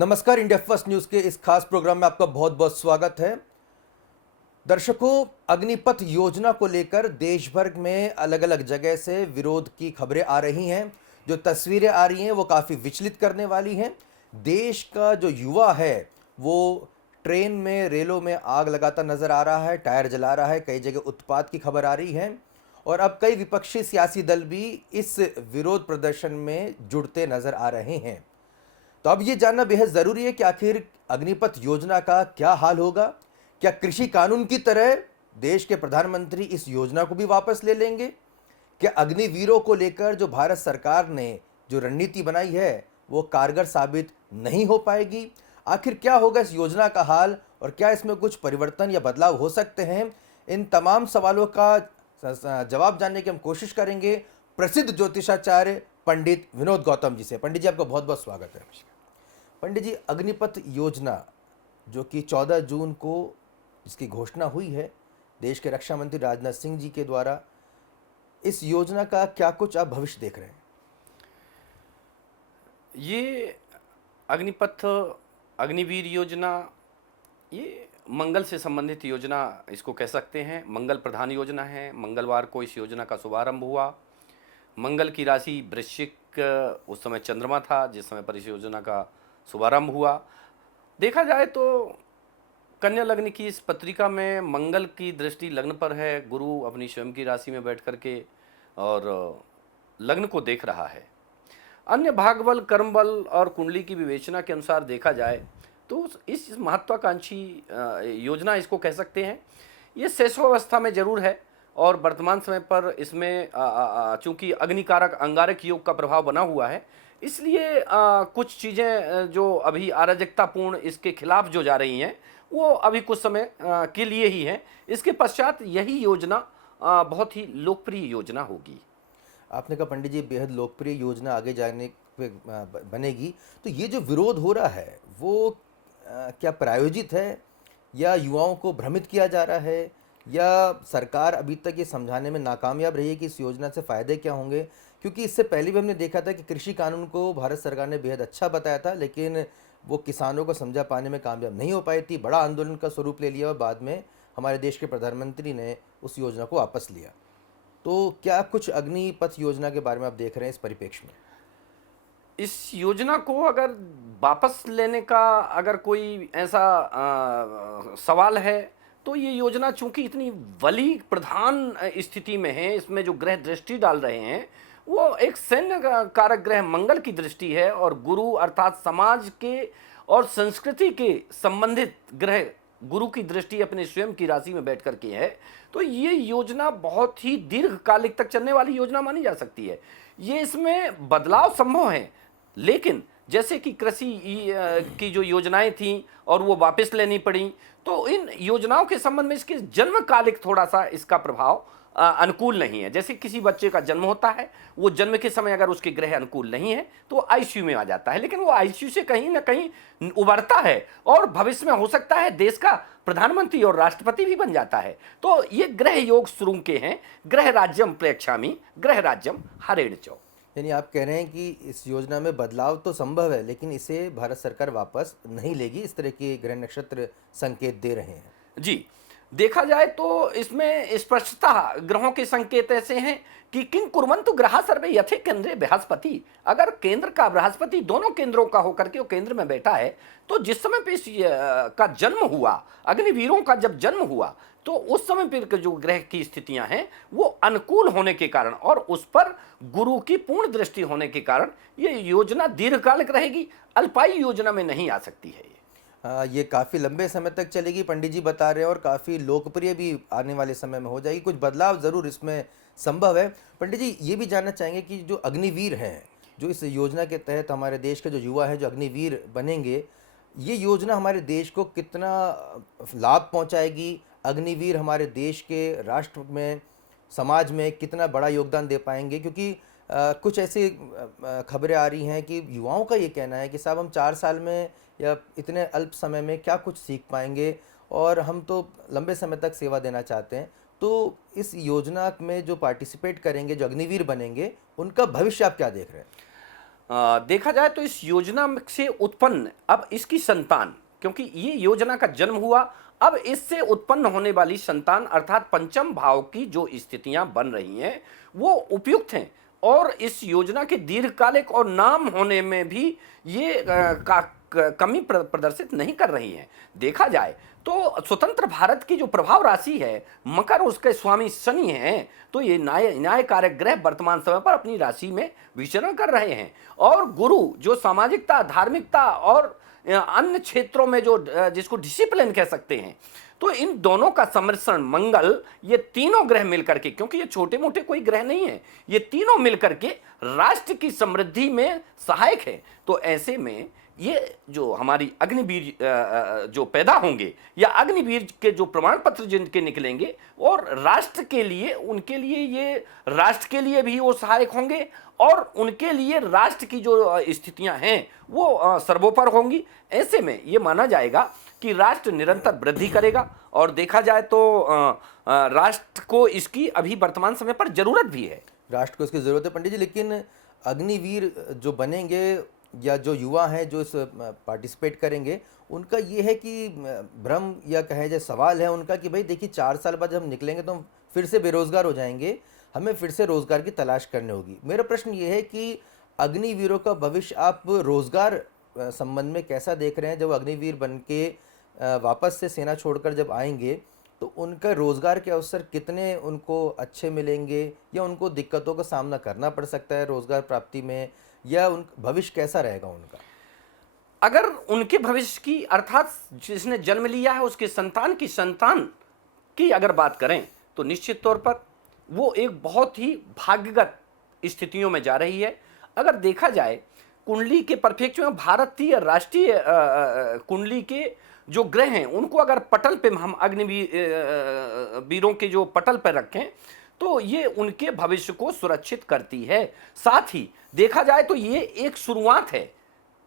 नमस्कार, India first news के इस खास प्रोग्राम में आपका बहुत बहुत स्वागत है। दर्शकों, अग्निपथ योजना को लेकर देश भर में अलग अलग जगह से विरोध की खबरें आ रही हैं। जो तस्वीरें आ रही हैं वो काफ़ी विचलित करने वाली हैं। देश का जो युवा है वो ट्रेन में, रेलों में आग लगाता नजर आ रहा है, टायर जला रहा है, कई जगह उत्पात की खबर आ रही है और अब कई विपक्षी सियासी दल भी इस विरोध प्रदर्शन में जुड़ते नजर आ रहे हैं। तो अब ये जानना बेहद जरूरी है कि आखिर अग्निपथ योजना का क्या हाल होगा। क्या कृषि कानून की तरह देश के प्रधानमंत्री इस योजना को भी वापस ले लेंगे? क्या अग्निवीरों को लेकर जो भारत सरकार ने जो रणनीति बनाई है वो कारगर साबित नहीं हो पाएगी? आखिर क्या होगा इस योजना का हाल और क्या इसमें कुछ परिवर्तन या बदलाव हो सकते हैं? इन तमाम सवालों का जवाब जानने की हम कोशिश करेंगे प्रसिद्ध ज्योतिषाचार्य पंडित विनोद गौतम जी से। पंडित जी, आपका बहुत बहुत स्वागत है। पंडित जी, अग्निपथ योजना जो कि 14 जून को जिसकी घोषणा हुई है देश के रक्षा मंत्री राजनाथ सिंह जी के द्वारा, इस योजना का क्या कुछ आप भविष्य देख रहे हैं? ये अग्निपथ, अग्निवीर योजना, ये मंगल से संबंधित योजना इसको कह सकते हैं। मंगल प्रधान योजना है। मंगलवार को इस योजना का शुभारंभ हुआ। मंगल की राशि वृश्चिक, उस समय चंद्रमा था जिस समय पर इस योजना का शुभारंभ हुआ। देखा जाए तो कन्या लग्न की इस पत्रिका में मंगल की दृष्टि लग्न पर है। गुरु अपनी स्वयं की राशि में बैठ करके और लग्न को देख रहा है। अन्य भागबल, कर्मबल और कुंडली की विवेचना के अनुसार देखा जाए तो इस महत्वाकांक्षी योजना इसको कह सकते हैं। ये शैशवावस्था में जरूर है और वर्तमान समय पर इसमें चूंकि अग्निकारक अंगारक योग का प्रभाव बना हुआ है, इसलिए कुछ चीज़ें जो अभी अराजकतापूर्ण इसके खिलाफ जो जा रही हैं वो अभी कुछ समय के लिए ही हैं। इसके पश्चात यही योजना बहुत ही लोकप्रिय योजना होगी। आपने कहा पंडित जी बेहद लोकप्रिय योजना आगे जाने पे बनेगी, तो ये जो विरोध हो रहा है वो क्या प्रायोजित है या युवाओं को भ्रमित किया जा रहा है या सरकार अभी तक ये समझाने में नाकामयाब रही है कि इस योजना से फ़ायदे क्या होंगे? क्योंकि इससे पहले भी हमने देखा था कि कृषि कानून को भारत सरकार ने बेहद अच्छा बताया था, लेकिन वो किसानों को समझा पाने में कामयाब नहीं हो पाई थी। बड़ा आंदोलन का स्वरूप ले लिया और बाद में हमारे देश के प्रधानमंत्री ने उस योजना को वापस लिया। तो क्या कुछ अग्निपथ योजना के बारे में आप देख रहे हैं इस परिप्रेक्ष्य में? इस योजना को अगर वापस लेने का अगर कोई ऐसा सवाल है तो ये योजना चूंकि इतनी बली प्रधान स्थिति में है, इसमें जो ग्रह दृष्टि डाल रहे हैं वो एक सैन्य कारक ग्रह मंगल की दृष्टि है और गुरु अर्थात समाज के और संस्कृति के संबंधित ग्रह गुरु की दृष्टि अपने स्वयं की राशि में बैठ करके है। तो ये योजना बहुत ही दीर्घकालिक तक चलने वाली योजना मानी जा सकती है। ये इसमें बदलाव संभव है, लेकिन जैसे कि कृषि की जो योजनाएं थीं और वो वापस लेनी पड़ी, तो इन योजनाओं के संबंध में इसके जन्मकालिक थोड़ा सा इसका प्रभाव अनुकूल नहीं है। जैसे किसी बच्चे का जन्म होता है, वो जन्म के समय अगर उसके ग्रह अनुकूल नहीं है तो वो आईसीयू में आ जाता है, लेकिन वो आईसीयू से कहीं ना कहीं उबरता है और भविष्य में हो सकता है देश का प्रधानमंत्री और राष्ट्रपति भी बन जाता है। तो ये ग्रह योग शुरू के हैं। ग्रह राज्यम प्रेक्षामी, ग्रह राज्यम हरेण चौ। यानी आप कह रहे हैं कि इस योजना में बदलाव तो संभव है, लेकिन इसे भारत सरकार वापस नहीं लेगी, इस तरह के ग्रह नक्षत्र संकेत दे रहे हैं। जी, देखा जाए तो इसमें स्पष्टता ग्रहों के संकेत ऐसे हैं कि किंग कुर्वन्तु ग्रहा सर्वे यथे केंद्रे बृहस्पति। अगर केंद्र का बृहस्पति दोनों केंद्रों का होकर के वो केंद्र में बैठा है, तो जिस समय पे इस का जन्म हुआ, अग्निवीरों का जब जन्म हुआ, तो उस समय पे जो ग्रह की स्थितियां हैं वो अनुकूल होने के कारण और उस पर गुरु की पूर्ण दृष्टि होने के कारण ये योजना दीर्घकालिक रहेगी, अल्पायु योजना में नहीं आ सकती है। ये काफ़ी लंबे समय तक चलेगी, पंडित जी बता रहे हैं, और काफ़ी लोकप्रिय भी आने वाले समय में हो जाएगी। कुछ बदलाव ज़रूर इसमें संभव है। पंडित जी, ये भी जानना चाहेंगे कि जो अग्निवीर हैं, जो इस योजना के तहत हमारे देश के जो युवा हैं जो अग्निवीर बनेंगे, ये योजना हमारे देश को कितना लाभ पहुंचाएगी? अग्निवीर हमारे देश के राष्ट्र में, समाज में कितना बड़ा योगदान दे पाएंगे? क्योंकि कुछ ऐसी खबरें आ रही हैं कि युवाओं का ये कहना है कि साहब हम 4 साल में या इतने अल्प समय में क्या कुछ सीख पाएंगे और हम तो लंबे समय तक सेवा देना चाहते हैं। तो इस योजना में जो पार्टिसिपेट करेंगे, जो अग्निवीर बनेंगे, उनका भविष्य आप क्या देख रहे हैं? देखा जाए तो इस योजना से उत्पन्न अब इसकी संतान, क्योंकि ये योजना का जन्म हुआ, अब इससे उत्पन्न होने वाली संतान अर्थात पंचम भाव की जो स्थितियां बन रही हैं वो उपयुक्त हैं और इस योजना के दीर्घकालिक और नाम होने में भी ये कमी प्रदर्शित नहीं कर रही हैं। देखा जाए तो स्वतंत्र भारत की जो प्रभाव राशि है मकर, उसके स्वामी शनि हैं, तो ये न्याय कारक ग्रह वर्तमान समय पर अपनी राशि में विचरण कर रहे हैं और गुरु जो सामाजिकता, धार्मिकता और अन्य क्षेत्रों में जो जिसको डिसिप्लिन कह सकते हैं, तो इन दोनों का सम्मिश्रण मंगल, ये तीनों ग्रह मिलकर के, क्योंकि ये छोटे मोटे कोई ग्रह नहीं है, ये तीनों मिलकर के राष्ट्र की समृद्धि में सहायक है। तो ऐसे में ये जो हमारी अग्निवीर जो पैदा होंगे या अग्निवीर के जो प्रमाण पत्र जिनके निकलेंगे और राष्ट्र के लिए, उनके लिए ये राष्ट्र के लिए भी वो सहायक होंगे और उनके लिए राष्ट्र की जो स्थितियां हैं वो सर्वोपर होंगी। ऐसे में ये माना जाएगा कि राष्ट्र निरंतर वृद्धि करेगा और देखा जाए तो राष्ट्र को इसकी अभी वर्तमान समय पर जरूरत भी है। राष्ट्र को इसकी ज़रूरत है पंडित जी, लेकिन अग्निवीर जो बनेंगे या जो युवा हैं जो इस पार्टिसिपेट करेंगे, उनका ये है कि भ्रम या कहे जाए सवाल है उनका कि भाई देखिए 4 साल बाद जब हम निकलेंगे तो हम फिर से बेरोज़गार हो जाएंगे, हमें फिर से रोज़गार की तलाश करनी होगी। मेरा प्रश्न ये है कि अग्निवीरों का भविष्य आप रोज़गार संबंध में कैसा देख रहे हैं? जब अग्निवीर बन के वापस से सेना छोड़कर जब आएंगे तो उनका रोज़गार के अवसर कितने उनको अच्छे मिलेंगे या उनको दिक्कतों का सामना करना पड़ सकता है रोज़गार प्राप्ति में, या उन भविष्य कैसा रहेगा उनका? अगर उनके भविष्य की अर्थात जिसने जन्म लिया है उसके संतान की अगर बात करें तो निश्चित तौर पर वो एक बहुत ही भाग्यगत स्थितियों में जा रही है। अगर देखा जाए कुंडली के परिप्रेक्ष्य में भारतीय राष्ट्रीय कुंडली के जो ग्रह हैं उनको अगर पटल पे हम अग्निवीरों के जो पटल पर रखें तो ये उनके भविष्य को सुरक्षित करती है। साथ ही देखा जाए तो ये एक शुरुआत है,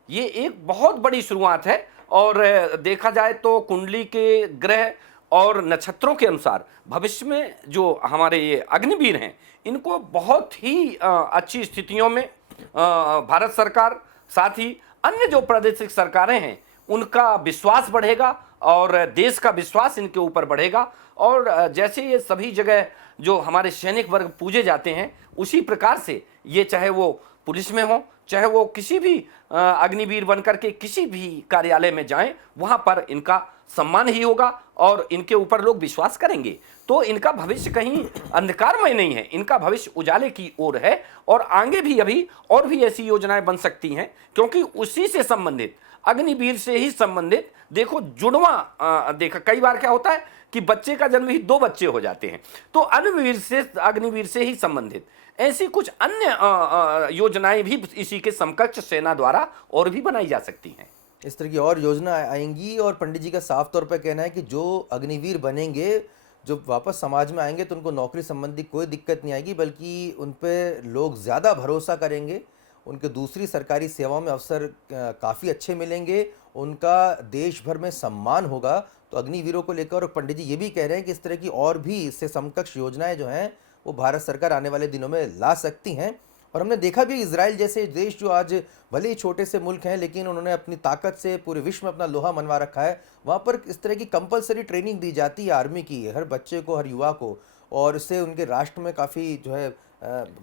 ये एक बहुत बड़ी शुरुआत है और देखा जाए तो कुंडली के ग्रह और नक्षत्रों के अनुसार भविष्य में जो हमारे ये अग्निवीर हैं इनको बहुत ही अच्छी स्थितियों में भारत सरकार, साथ ही अन्य जो प्रादेशिक सरकारें हैं उनका विश्वास बढ़ेगा और देश का विश्वास इनके ऊपर बढ़ेगा। और जैसे ये सभी जगह जो हमारे सैनिक वर्ग पूजे जाते हैं उसी प्रकार से ये चाहे वो पुलिस में हो, चाहे वो किसी भी अग्निवीर बनकर के किसी भी कार्यालय में जाएं, वहां पर इनका सम्मान ही होगा और इनके ऊपर लोग विश्वास करेंगे। तो इनका भविष्य कहीं अंधकारमय नहीं है, इनका भविष्य उजाले की ओर है और आगे भी अभी और भी ऐसी योजनाएं बन सकती हैं, क्योंकि उसी से संबंधित, अग्निवीर से ही संबंधित, देखो जुड़वा देखा कई बार क्या होता है कि बच्चे का जन्म ही 2 बच्चे हो जाते हैं, तो अग्निवीर से ही संबंधित ऐसी कुछ अन्य योजनाएं भी इसी के समकक्ष सेना द्वारा और भी बनाई जा सकती हैं। इस तरह की और योजना आएंगी और पंडित जी का साफ तौर पर कहना है कि जो अग्निवीर बनेंगे, जो वापस समाज में आएंगे तो उनको नौकरी संबंधी कोई दिक्कत नहीं आएगी, बल्कि उन पे लोग ज़्यादा भरोसा करेंगे, उनके दूसरी सरकारी सेवाओं में अवसर काफ़ी अच्छे मिलेंगे, उनका देश भर में सम्मान होगा। तो अग्निवीरों को लेकर और पंडित जी ये भी कह रहे हैं कि इस तरह की और भी इससे समकक्ष योजनाएं जो हैं वो भारत सरकार आने वाले दिनों में ला सकती हैं। और हमने देखा भी इजराइल जैसे देश जो आज भले ही छोटे से मुल्क हैं लेकिन उन्होंने अपनी ताकत से पूरे विश्व में अपना लोहा मनवा रखा है, वहाँ पर इस तरह की कंपलसरी ट्रेनिंग दी जाती है आर्मी की हर बच्चे को, हर युवा को, और इससे उनके राष्ट्र में काफ़ी जो है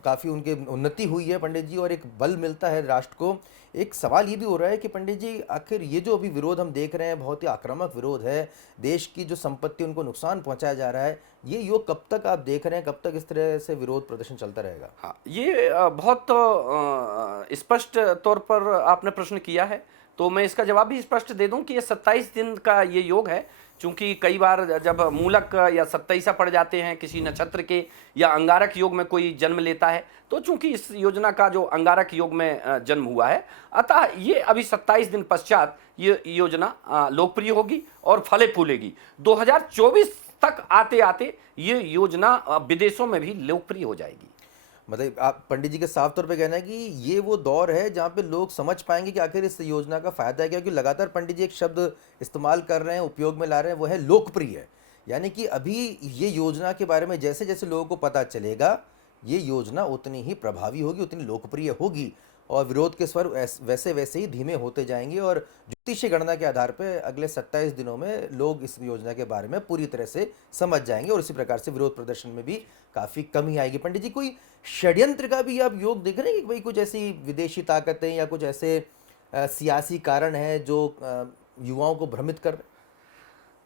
काफ़ी उनकी उन्नति हुई है पंडित जी, और एक बल मिलता है राष्ट्र को। एक सवाल ये भी हो रहा है कि पंडित जी आखिर ये जो अभी विरोध हम देख रहे हैं बहुत ही आक्रामक विरोध है, देश की जो संपत्ति उनको नुकसान पहुंचाया जा रहा है, ये योग कब तक आप देख रहे हैं, कब तक इस तरह से विरोध प्रदर्शन चलता रहेगा? हाँ, ये बहुत स्पष्ट तौर पर आपने प्रश्न किया है, तो मैं इसका जवाब भी स्पष्ट दे दूं कि ये 27 दिन का ये योग है। चूंकि कई बार जब मूलक या 27 पड़ जाते हैं किसी नक्षत्र के या अंगारक योग में कोई जन्म लेता है, तो चूंकि इस योजना का जो अंगारक योग में जन्म हुआ है, अतः ये अभी 27 दिन पश्चात ये योजना लोकप्रिय होगी और फले फूलेगी। 2024 तक आते आते ये योजना विदेशों में भी लोकप्रिय हो जाएगी। मतलब आप पंडित जी के साफ तौर पे कहना है कि ये वो दौर है जहाँ पे लोग समझ पाएंगे कि आखिर इस योजना का फायदा है क्या, क्योंकि लगातार पंडित जी एक शब्द इस्तेमाल कर रहे हैं, उपयोग में ला रहे हैं, वो है लोकप्रिय। यानी कि अभी ये योजना के बारे में जैसे जैसे लोगों को पता चलेगा ये योजना उतनी ही प्रभावी होगी, उतनी लोकप्रिय होगी। और विरोध के स्वर वैसे वैसे ही धीमे होते जाएंगे और ज्योतिषीय गणना के आधार पर अगले 27 दिनों में लोग इस योजना के बारे में पूरी तरह से समझ जाएंगे और इसी प्रकार से विरोध प्रदर्शन में भी काफ़ी कमी आएगी। पंडित जी, कोई षड्यंत्र का भी आप योग देख रहे हैं कि भाई कुछ ऐसी विदेशी ताकतें या कुछ ऐसे सियासी कारण हैं जो युवाओं को भ्रमित कर रहे हैं?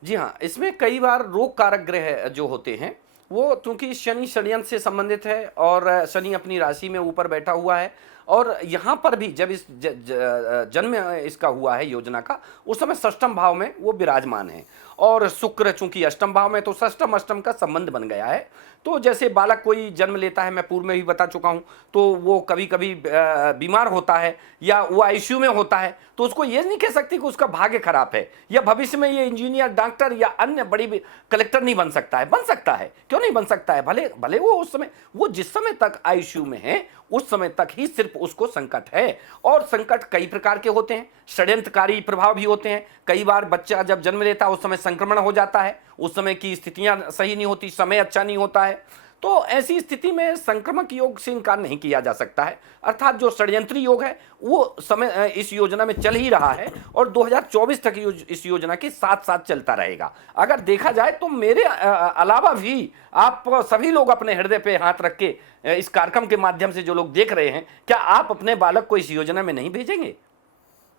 जी हाँ, इसमें कई बार रोग कारक ग्रह जो होते हैं वो चूंकि शनि षड्यंत्र से संबंधित है और शनि अपनी राशि में ऊपर बैठा हुआ है और यहाँ पर भी जब इस जन्म इसका हुआ है योजना का, उस समय षष्ठम भाव में वो विराजमान है और शुक्र चूंकि अष्टम भाव में, तो षष्ठम अष्टम का संबंध बन गया है। तो जैसे बालक कोई जन्म लेता है, मैं पूर्व में भी बता चुका हूँ, तो वो कभी कभी बीमार होता है या वो आईसीयू में होता है, तो उसको ये नहीं कह सकती कि उसका भाग्य खराब है या भविष्य में ये इंजीनियर, डॉक्टर या अन्य बड़ी कलेक्टर नहीं बन सकता है। बन सकता है, क्यों नहीं बन सकता है? भले भले वो उस समय, वो जिस समय तक आईसीयू में है उस समय तक ही सिर्फ उसको संकट है। और संकट कई प्रकार के होते हैं, षड्यंत्रकारी प्रभाव भी होते हैं। कई बार बच्चा जब जन्म लेता है उस समय संक्रमण हो जाता है, उस समय की स्थितियां सही नहीं होती, समय अच्छा नहीं होता है, तो ऐसी स्थिति में संक्रमक योग से इनकार नहीं किया जा सकता है। अर्थात जो षड्यंत्री योग है वो समय इस योजना में चल ही रहा है और 2024 तक इस योजना के साथ साथ चलता रहेगा। अगर देखा जाए तो मेरे अलावा भी आप सभी लोग अपने हृदय पे हाथ रख के इस कार्यक्रम के माध्यम से जो लोग देख रहे हैं, क्या आप अपने बालक को इस योजना में नहीं भेजेंगे?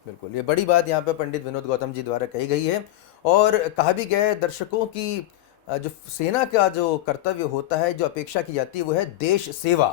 बिल्कुल, ये बड़ी बात यहाँ पे पंडित विनोद गौतम जी द्वारा कही गई है और कहा भी गया है दर्शकों की जो सेना का जो कर्तव्य होता है, जो अपेक्षा की जाती है वो है देश सेवा।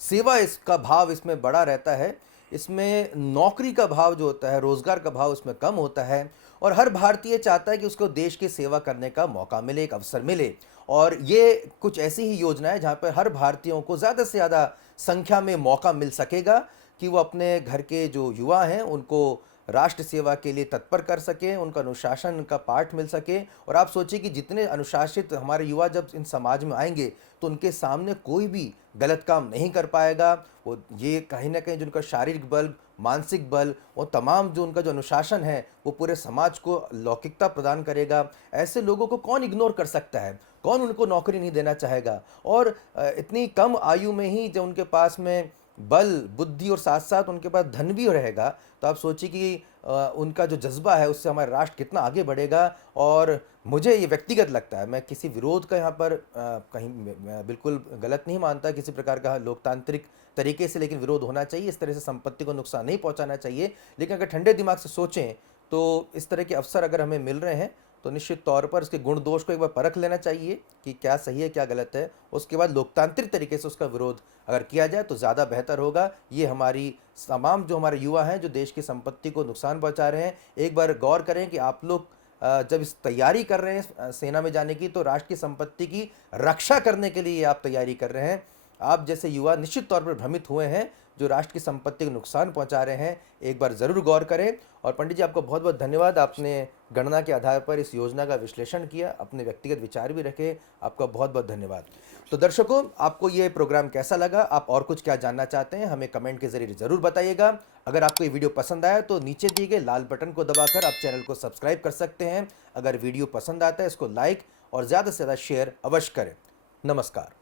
सेवा इसका भाव इसमें बड़ा रहता है। इसमें नौकरी का भाव जो होता है, रोजगार का भाव उसमें कम होता है और हर भारतीय चाहता है कि उसको देश की सेवा करने का मौका मिले, एक अवसर मिले। और ये कुछ ऐसी ही योजना है जहाँ पर हर भारतीयों को ज़्यादा से ज़्यादा संख्या में मौका मिल सकेगा कि वो अपने घर के जो युवा हैं उनको राष्ट्र सेवा के लिए तत्पर कर सकें, उनका अनुशासन का पाठ मिल सके। और आप सोचिए कि जितने अनुशासित हमारे युवा जब इन समाज में आएंगे तो उनके सामने कोई भी गलत काम नहीं कर पाएगा। वो ये कहीं ना कहीं जो उनका शारीरिक बल, मानसिक बल, वो तमाम जो उनका जो अनुशासन है वो पूरे समाज को लौकिकता प्रदान करेगा। ऐसे लोगों को कौन इग्नोर कर सकता है? कौन उनको नौकरी नहीं देना चाहेगा? और इतनी कम आयु में ही जब उनके पास में बल, बुद्धि और साथ साथ उनके पास धन भी रहेगा, तो आप सोचिए कि उनका जो जज्बा है उससे हमारा राष्ट्र कितना आगे बढ़ेगा। और मुझे ये व्यक्तिगत लगता है, मैं किसी विरोध का यहाँ पर कहीं मैं बिल्कुल गलत नहीं मानता किसी प्रकार का लोकतांत्रिक तरीके से, लेकिन विरोध होना चाहिए। इस तरह से संपत्ति को नुकसान नहीं पहुँचाना चाहिए। लेकिन अगर ठंडे दिमाग से सोचें तो इस तरह के अवसर अगर हमें मिल रहे हैं तो निश्चित तौर पर उसके गुण दोष को एक बार परख लेना चाहिए कि क्या सही है क्या गलत है। उसके बाद लोकतांत्रिक तरीके से उसका विरोध अगर किया जाए तो ज़्यादा बेहतर होगा। ये हमारी तमाम जो हमारे युवा हैं जो देश की संपत्ति को नुकसान पहुंचा रहे हैं, एक बार गौर करें कि आप लोग जब इस तैयारी कर रहे हैं सेना में जाने की, तो राष्ट्र की संपत्ति की रक्षा करने के लिए आप तैयारी कर रहे हैं। आप जैसे युवा निश्चित तौर पर भ्रमित हुए हैं जो राष्ट्र की संपत्ति को नुकसान पहुंचा रहे हैं, एक बार ज़रूर गौर करें। और पंडित जी, आपको बहुत बहुत धन्यवाद। आपने गणना के आधार पर इस योजना का विश्लेषण किया, अपने व्यक्तिगत विचार भी रखे, आपका बहुत बहुत धन्यवाद। तो दर्शकों, आपको ये प्रोग्राम कैसा लगा? आप और कुछ क्या जानना चाहते हैं? हमें कमेंट के जरिए ज़रूर बताइएगा। अगर आपको ये वीडियो पसंद आया तो नीचे दिए गए लाल बटन को दबाकर आप चैनल को सब्सक्राइब कर सकते हैं। अगर वीडियो पसंद आता है इसको लाइक और ज़्यादा से ज़्यादा शेयर अवश्य करें। नमस्कार।